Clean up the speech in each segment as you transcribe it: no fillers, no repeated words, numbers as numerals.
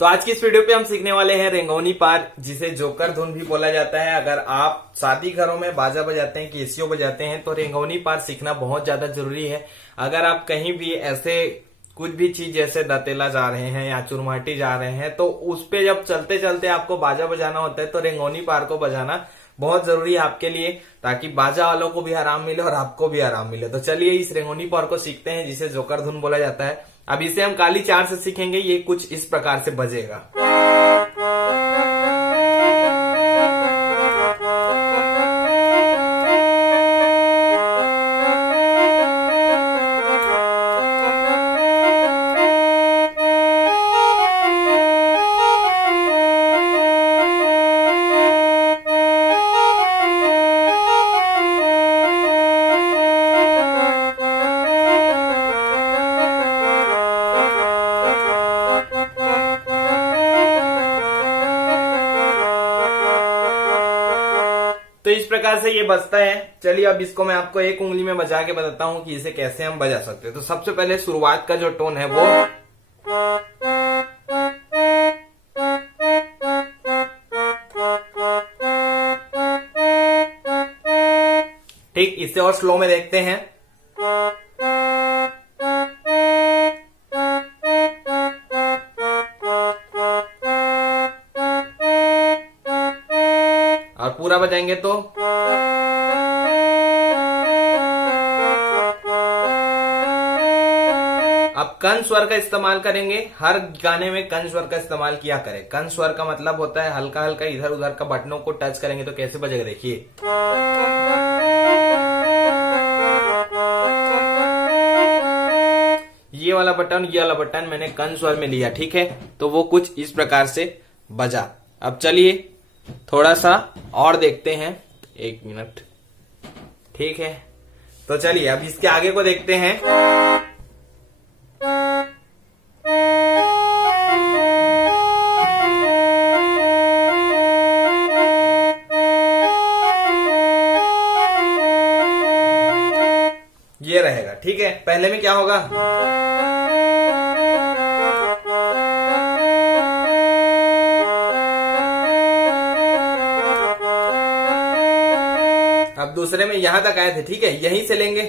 तो आज की इस वीडियो पे हम सीखने वाले हैं रेंगोनी पार, जिसे जोकर धुन भी बोला जाता है। अगर आप शादी घरों में बाजा बजाते हैं, केसियो बजाते हैं, तो रेंगोनी पार सीखना बहुत ज्यादा जरूरी है। अगर आप कहीं भी ऐसे कुछ भी चीज जैसे दतेला जा रहे हैं या चुरमाटी जा रहे हैं, तो उस पे जब चलते चलते आपको बाजा बजाना होता है, तो रेंगोनी पार को बजाना बहुत जरूरी है आपके लिए, ताकि बाजा वालों को भी आराम मिले और आपको भी आराम मिले। तो चलिए इस रेंगोनी पार को सीखते हैं, जिसे जोकर धुन बोला जाता है। अब इसे हम काली चार से सीखेंगे। ये कुछ इस प्रकार से बजेगा। तो इस प्रकार से ये बजता है। चलिए अब इसको मैं आपको एक उंगली में बजा के बताता हूँ कि इसे कैसे हम बजा सकते हैं। तो सबसे पहले शुरुआत का जो टोन है वो ठीक, इससे और स्लो में देखते हैं। और पूरा बजाएंगे तो अब कन स्वर का इस्तेमाल करेंगे। हर गाने में कन स्वर का इस्तेमाल किया करें। कन स्वर का मतलब होता है हल्का हल्का इधर उधर का बटनों को टच करेंगे तो कैसे बजेगा, देखिए। ये वाला बटन, ये वाला बटन मैंने कन स्वर में लिया, ठीक है। तो वो कुछ इस प्रकार से बजा। अब चलिए थोड़ा सा और देखते हैं, 1 मिनट, ठीक है। तो चलिए अब इसके आगे को देखते हैं। ये रहेगा, ठीक है। पहले में क्या होगा, अब दूसरे में यहां तक आए थे, ठीक है, यहीं से लेंगे।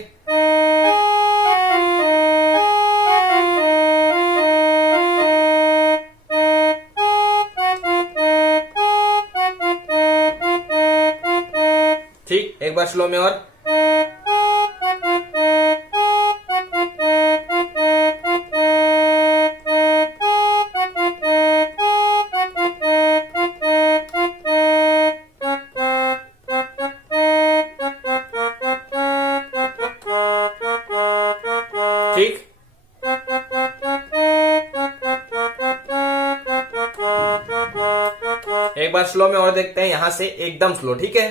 ठीक, एक बार स्लो में और। ठीक, एक बार स्लो में और देखते हैं, यहां से एकदम स्लो, ठीक है।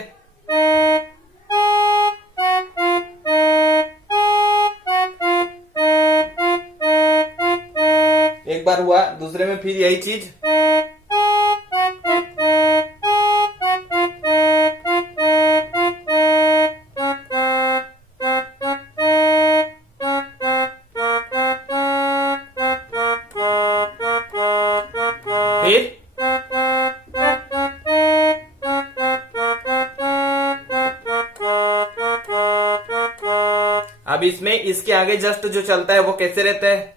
एक बार हुआ, दूसरे में फिर यही चीज। फिर अब इसमें इसके आगे जस्ट जो चलता है वो कैसे रहता है,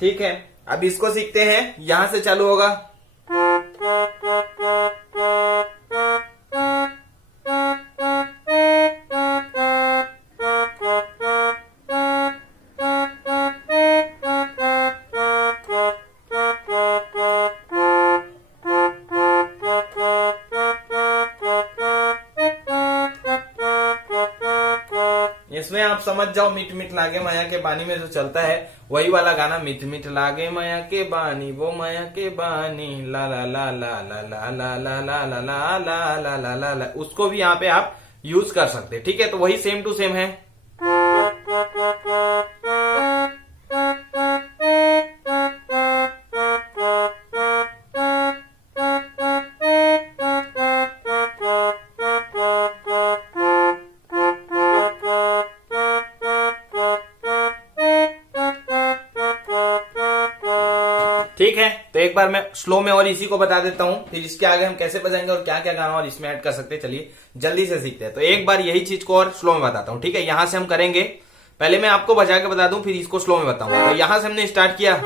ठीक है। अब इसको सीखते हैं, यहां से चालू होगा। इसमें आप समझ जाओ, मिट मिट लागे माया के बानी में जो चलता है वही वाला गाना, मिट मिट लागे माया के बानी, वो माया के बानी, ला ला ला ला ला ला ला ला ला ला ला ला ला ला ला ला, उसको भी यहाँ पे आप यूज कर सकते हैं, ठीक है। तो वही सेम टू सेम है। ठीक है, तो एक बार मैं स्लो में और इसी को बता देता हूँ, फिर इसके आगे हम कैसे बजाएंगे और क्या क्या गाना और इसमें ऐड कर सकते हैं। चलिए जल्दी से सीखते हैं। तो एक बार यही चीज को और स्लो में बताता हूँ, ठीक है। यहां से हम करेंगे, पहले मैं आपको बजा के बता दूं, फिर इसको स्लो में बताऊंगा। तो यहां से हमने स्टार्ट किया,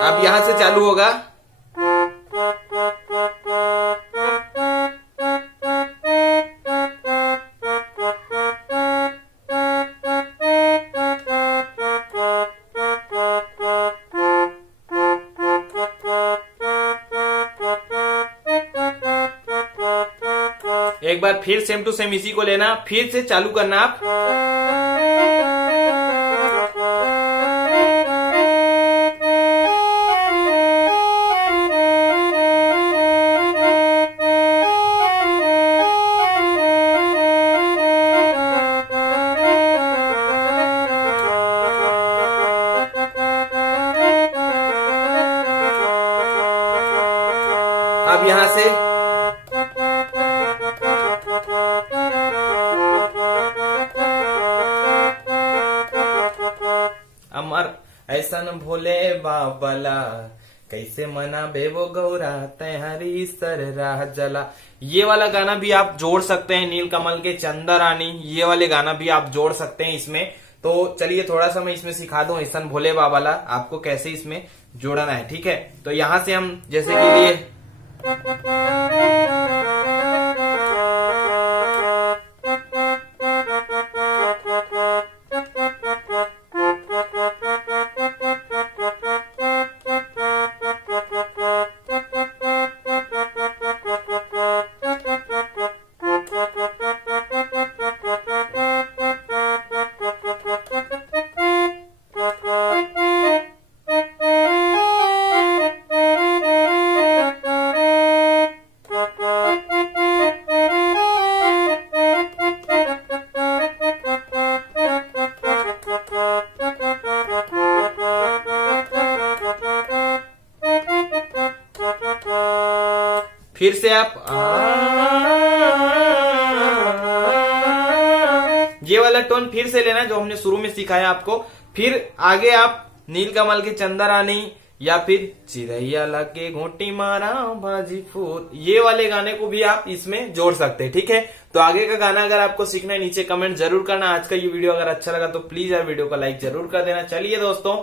अब यहां से चालू होगा, एक बार फिर सेम टू सेम इसी को लेना, फिर से चालू करना आप। अब यहां से अमर ऐसा न भोले बाबला, कैसे मना बेवो गौरा तैयारी सर राह जला। ये वाला गाना भी आप जोड़ सकते हैं, नीलकमल के चंदा रानी, ये वाले गाना भी आप जोड़ सकते हैं इसमें। तो चलिए थोड़ा सा मैं इसमें सिखा दूं, ऐसा भोले बाबाला आपको कैसे इसमें जोड़ना है, ठीक है। तो यहां से हम जैसे कि लिए फिर से आप ये वाला टोन फिर से लेना जो हमने शुरू में सिखाया आपको। फिर आगे आप नीलकमल के चंदा रानी या फिर चिरैया लगे घोटी मारा बाजी फूट, ये वाले गाने को भी आप इसमें जोड़ सकते हैं, ठीक है। तो आगे का गाना अगर आपको सीखना है नीचे कमेंट जरूर करना। आज का ये वीडियो अगर अच्छा लगा तो प्लीज यार वीडियो को लाइक जरूर कर देना। चलिए दोस्तों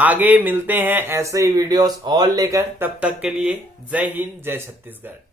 आगे मिलते हैं ऐसे ही वीडियोस और लेकर, तब तक के लिए जय हिंद जय छत्तीसगढ़।